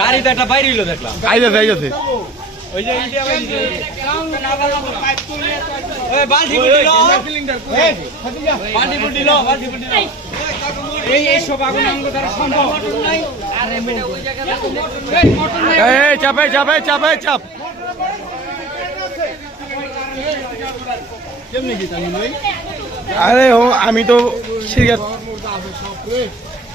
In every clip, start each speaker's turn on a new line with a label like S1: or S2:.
S1: গাড়িতে একটা বাইরে হইল দেখলাম।
S2: আইতাছে আইতাছে
S1: ওই যে ইন্ডিয়া বাইরে ওই বালতি বুটি লো। বালতি বুটি লো বালতি বুটি লো। এই এই সব আগুন আমাদের দ্বারা সম্ভব।
S2: এই এই, চাপ এই চাপ চাপ চাপ। আরে ও আমি তো
S1: কোন
S3: আমি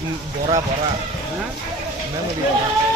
S2: আইবো না
S3: সামনে তার তো পেয়ে গেছি যে
S2: ভরা ভরা